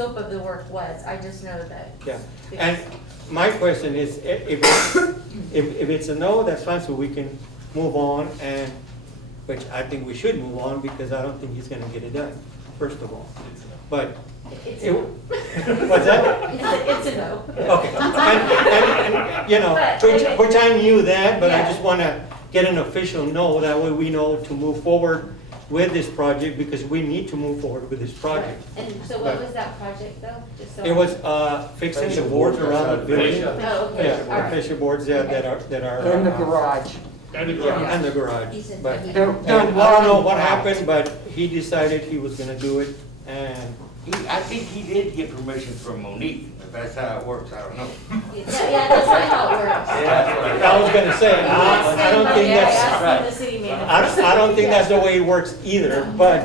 scope of the work was, I just know that. Yeah, and my question is, if it's a no, that's fine, so we can move on, and, which I think we should move on, because I don't think he's gonna get it done, first of all. But, It's it- a no. what's that? It's a no. Okay, and, you know, which I knew that, but I just wanna get an official no, that way we know to move forward with this project, because we need to move forward with this project. And so what was that project though? Just so It was, fixing the boards around the building. Oh, okay, Yeah, all the right. fascia boards that are. In the garage. And the Yeah, garage. and the garage, He said but, that he- They're and I don't know running what out. happened, but he decided he was gonna do it, and, I think he did get permission from Monique, if that's how it works, I don't know. Yeah, that's not how it works. I was gonna say, I don't think that's, Asking the city manager. I don't think that's the way it works either, but,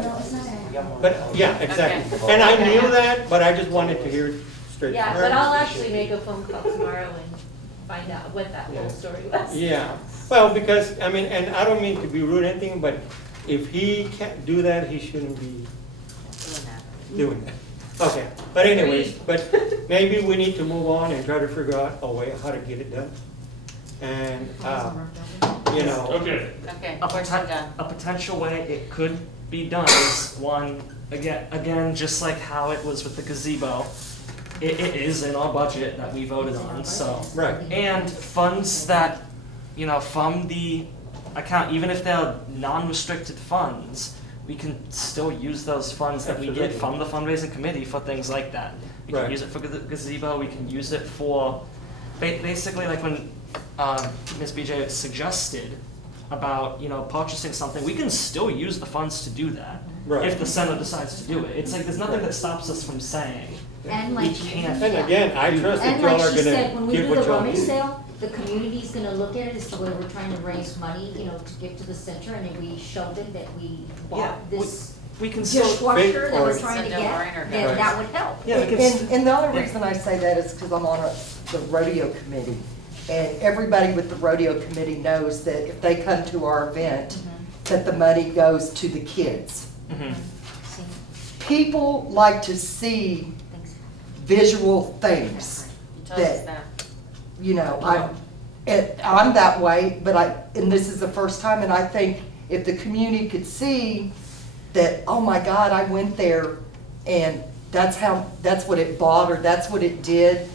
yeah, exactly. And I knew that, but I just wanted to hear it straight from Yeah, her. but I'll actually make a phone call tomorrow and find out what that whole story was. Yeah, well, because, I mean, and I don't mean to be rude or anything, but if he can't do that, he shouldn't be doing that. Okay, but anyways, but maybe we need to move on and try to figure out a way how to get it done. And, you know, Okay, Okay, A, where's poten- it done? a potential way it could be done is one, again, just like how it was with the gazebo, it is in our budget that we voted on, so. right, And funds that, from the account, even if they're non-restricted funds, we can still use those funds that we get from the fundraising committee for things like that. We can Right. use it for the gazebo, we can use it for, basically like when Ms. BJ suggested about, purchasing something, we can still use the funds to do that. Right. If the Senate decides to do it. It's like, there's nothing that stops us from saying, And we like, can't. and again, I trust that and y'all like are she said, gonna when we give do what the y'all rummage need. sale, the community's gonna look at it as to where we're trying to raise money, to give to the center, and then we show them that we bought Yeah, this We can still. dishwasher that or- we're trying to It's a get, no-brainer, then guys. that would help. Yeah, we can. And the only reason I say that is because I'm on the rodeo committee. And everybody with the rodeo committee knows that if they come to our event, that the money goes to the kids. Mhm. People like to see visual things. You told us that. I'm that way, and this is the first time, and I think if the community could see that, oh my God, I went there and that's what it bought or that's what it did,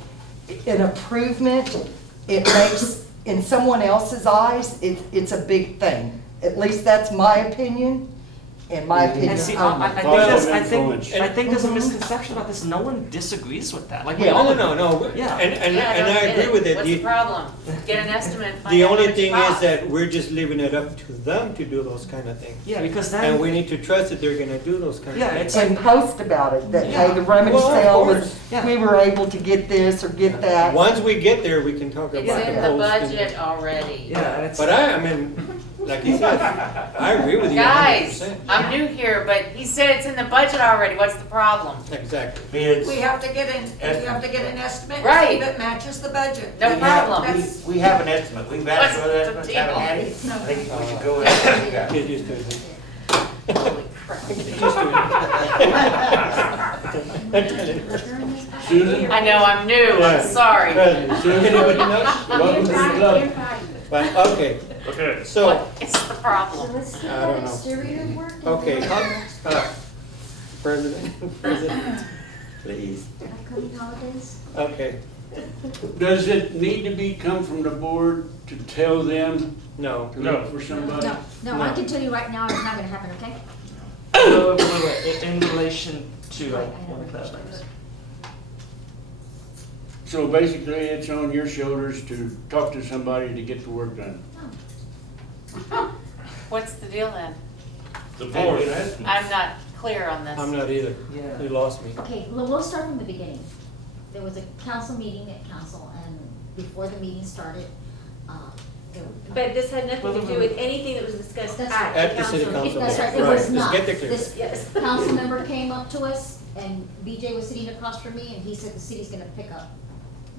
an improvement, it makes, in someone else's eyes, it's a big thing. At least that's my opinion, and my opinion And see, only. I think there's a misconception about this. No one disagrees with that. Like, we Yeah. all No, Yeah. and Yeah, I don't get agree with it. What's the problem? Get an estimate, find The out only what it thing is costs. that we're just leaving it up to them to do those kind of things. Yeah, because then. And we need to trust that they're gonna do those kind of Yeah, things. it's like. And post about it, that, hey, the rummage Well, of sale was, course. Yeah. we were able to get this or get that. Once we get there, we can talk about It's in the post and- budget already. Yeah, and it's. But I mean, like you said, I agree with you Guys, 100%. I'm new here, but he said it's in the budget already, what's the problem? Exactly. Bids, We have to get an estimate, Right. that matches the budget. No we have- problem. That's- we have an estimate, we've asked for that What's estimate, the haven't had it. I think we should go ahead and Get get it. used to it. Holy crap. Get used to it. Susan, I know, I'm new, Yeah. I'm sorry. Anybody else? welcome to the club. But, okay, Okay, so, What is the So problem? let's get I don't that know. exterior work. and okay, then President, please, upcoming holidays. okay, does it need to come from the board to tell them no. to look for somebody? No, I can tell you right now, it's not gonna happen, okay? Wait. In relation to. Right, I know. So basically, it's on your shoulders to talk to somebody to get the work done. What's the deal then? The board. I'm not clear on this. I'm not either. Yeah. You lost me. Okay, well, we'll start from the beginning. There was a council meeting at council, and before the meeting started, there were. But this had nothing to do with anything that was discussed That's at At the the city council meeting. council. That's right, it Right, was let's not. get that clear. This Yes. council member came up to us, and BJ was sitting across from me, and he said the city's gonna pick up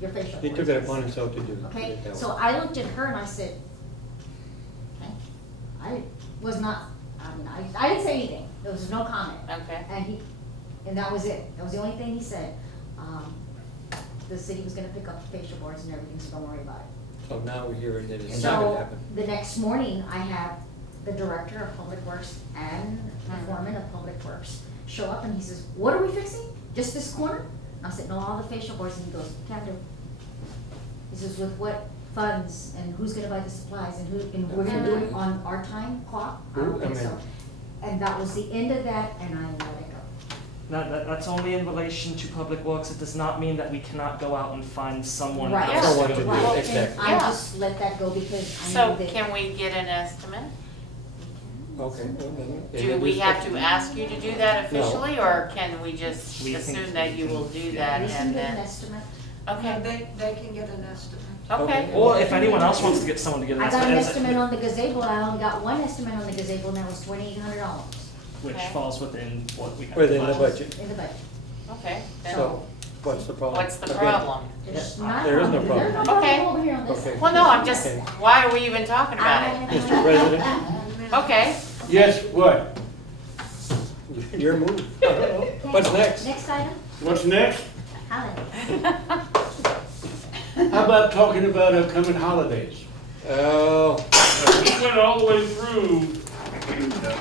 your facial. He took it ordinance." upon himself to do. Okay, it that so way. I looked at her and I said, okay, I was not, I mean, I didn't say anything, there was no comment. Okay. And he And that was it. That was the only thing he said. The city was gonna pick up the facial boards and everything, so don't worry about it. So now we're hearing that it's not gonna So, happen. the next morning, I have the director of public works and the foreman of public works show up, and he says, what are we fixing? Just this corner? I said, no, all the facial boards, and he goes, can't do. He says, with what funds, and who's gonna buy the supplies, and we're gonna do it on our time clock? I don't think so. And that was the end of that, and I let it go. That's only in relation to public works. It does not mean that we cannot go out and find someone Right. else. Someone to to do do it. it. Right, and Exactly. I Yeah. just let that go because I So knew that. can we get an estimate? Okay. Do we have to ask you to do that No. officially, or can we just We can- assume that you will do that We can and get an then? estimate. Okay, They can get an estimate. okay. Or if anyone else wants to get someone to get an I got an estimate, estimate on the gazebo, I only got one estimate on the gazebo, and that was $2,800 which Okay. falls within what we have. Within the budgeted. budget. in the budget. Okay, then So, what's the problem? what's the Again, problem? There's Yeah, not. there is no There's problem. no problem Okay. over here on this. Okay. Well, no, I'm just, Okay. why are we even talking about it? Mr. President, Okay, Yes, what? your move. I don't know. What's next? Next item, What's next? holiday. How about talking about upcoming holidays? Oh, We went all the way through, Veterans Day.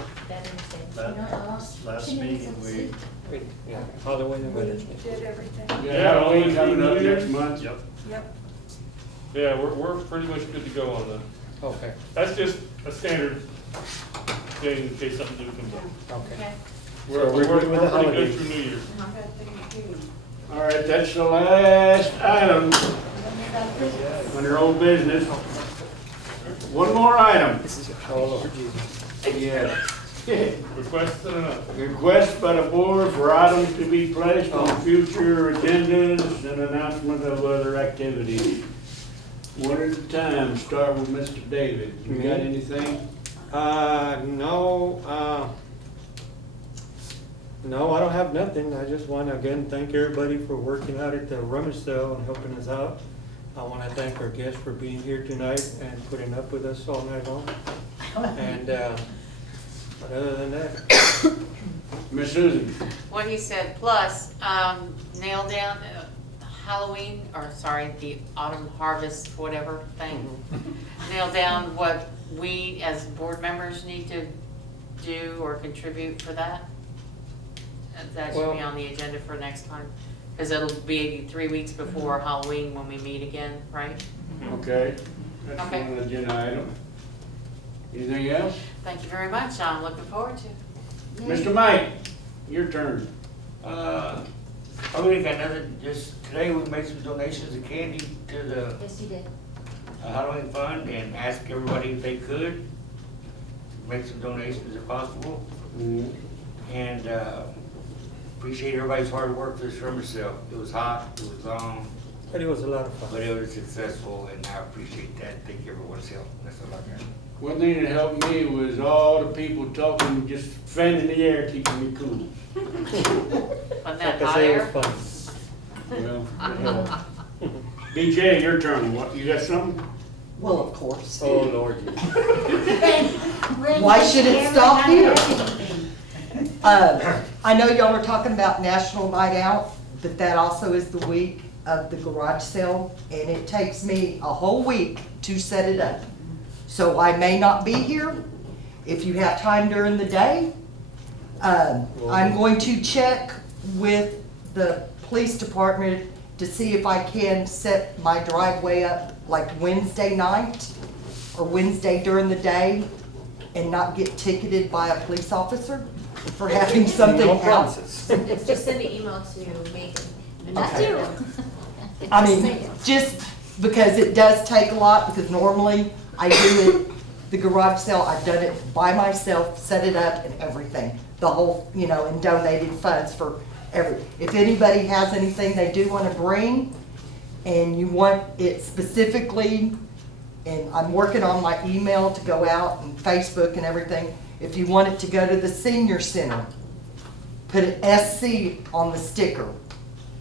You know, I lost Last 2 minutes meeting, of we- sleep. wait, yeah, Halloween and Veterans Day. Did everything. We got Halloween coming up next month. Yep. Yep. yeah, we're pretty much good to go on that. Okay, That's just a standard thing in case something new comes up. okay. okay. So we're good with the We're pretty holidays. good through New Year's. All right, that's the last item under old business. One more item. Oh, Lord Jesus. Yes. Requests and enough. Request by the board for items to be placed on future agendas and announcement of other activities. One at a time, start with Mr. David. You got Me? anything? No, I don't have nothing. I just want to again thank everybody for working out at the rummage sale and helping us out. I want to thank our guests for being here tonight and putting up with us all night long. And, but other than that, Miss Susan? What he said, plus, nail down Halloween, or sorry, the autumn harvest, whatever thing. Nail down what we as board members need to do or contribute for that. That should be Well- on the agenda for next time, because it'll be 3 weeks before Halloween when we meet again, right? Okay. That's Okay. one agenda item. Anything else? Thank you very much, I'm looking forward to it. Mr. Mike, your turn. I really got nothing, just today we made some donations of candy to the Yes, you did. Halloween fund and asked everybody if they could make some donations if possible. And appreciate everybody's hard work for this rummage sale. It was hot, it was long, but it was a lot of but fun. it was successful, and I appreciate that. Thank you everyone's help. That's all I got. One thing that helped me was all the people talking, just fanning the air, keeping me cool. Wasn't that Like I hot say, it air? was fun. Well, BJ, your turn. What, you got something? Well, of course. Oh, Lord. Why should it stop here? I know y'all were talking about National Night Out, but that also is the week of the garage sale, and it takes me a whole week to set it up. So I may not be here. If you have time during the day, I'm going to check with the police department to see if I can set my driveway up like Wednesday night or Wednesday during the day and not get ticketed by a police officer for having something No out. promises. Just send an email to Megan. Not Okay. you. I Just mean, say it. just because it does take a lot, because normally I do it, the garage sale, I've done it by myself, set it up and everything. The whole, and donated funds for if anybody has anything they do want to bring and you want it specifically, and I'm working on my email to go out and Facebook and everything, if you want it to go to the senior center, put an SC on the sticker.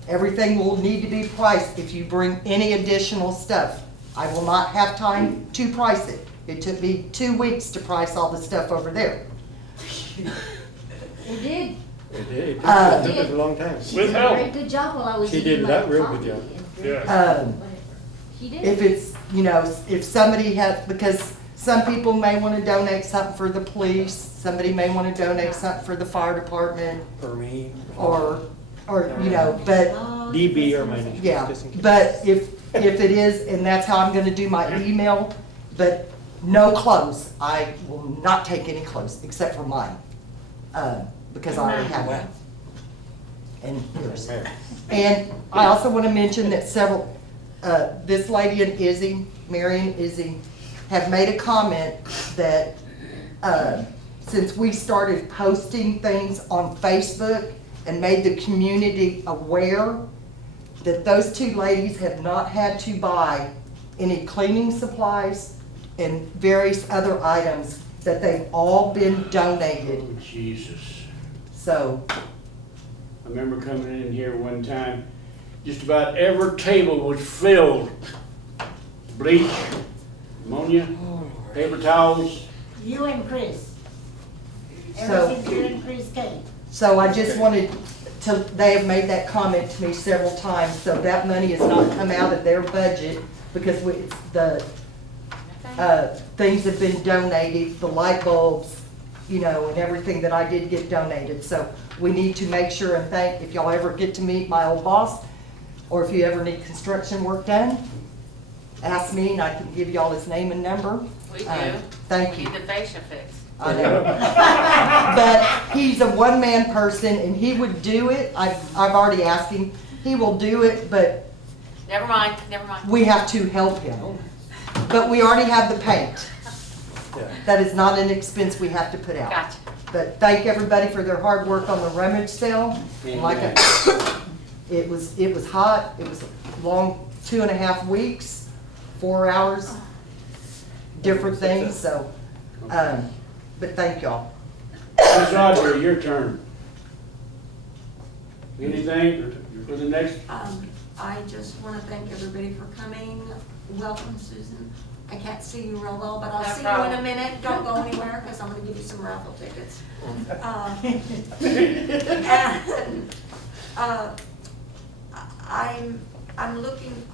Everything will need to be priced if you bring any additional stuff. I will not have time to price it. It took me 2 weeks to price all the stuff over there. We did. It took Uh, us a long time. She With did a help. very good job while I was She eating did my that real good coffee job. and drinking Yeah. whatever. She did. If it's, you know, if somebody has, because some people may want to donate something for the police, somebody may want to donate something for the fire department, For me. or, you know, but, DB or my initials, yeah. just in case. But if it is, and that's how I'm gonna do my email, but no clothes. I will not take any clothes, except for mine, because I already have one. And yours. And I also want to mention that several, this lady and Izzy, Mary and Izzy, have made a comment that, since we started posting things on Facebook and made the community aware, that those two ladies have not had to buy any cleaning supplies and various other items, that they've all been donated. Oh, Jesus. So, I remember coming in here one time, just about every table was filled. Bleach, ammonia, paper towels. You and Chris. So- Ever since you and Chris came. so I just wanted to, they have made that comment to me several times, so that money has not come out of their budget, because the, things have been donated, the light bulbs, you know, and everything that I did get donated. So we need to make sure and thank, if y'all ever get to meet my old boss, or if you ever need construction work done, ask me and I can give y'all his name and number. We do. Thank We you. need the fascia fixed. I know. But he's a one-man person and he would do it. I've already asked him. He will do it, but Never mind, never mind. we have to help him. But we already have the paint. Yeah. That is not an expense we have to put out. Gotcha. But thank everybody for their hard work on the rummage sale. And like it was hot. It was a long 2.5 weeks, 4 hours, different things, so, but thank y'all. Ms. Audrey, your turn. Anything for the next? I just want to thank everybody for coming. Welcome, Susan. I can't see you real well, but I'll No see you in problem. a minute. Don't go anywhere, because I'm going to give you some raffle tickets. And,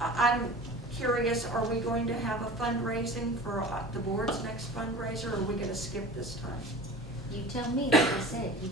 I'm curious, are we going to have a fundraising for the board's next fundraiser, or are we going to skip this time? You tell me, like I said, you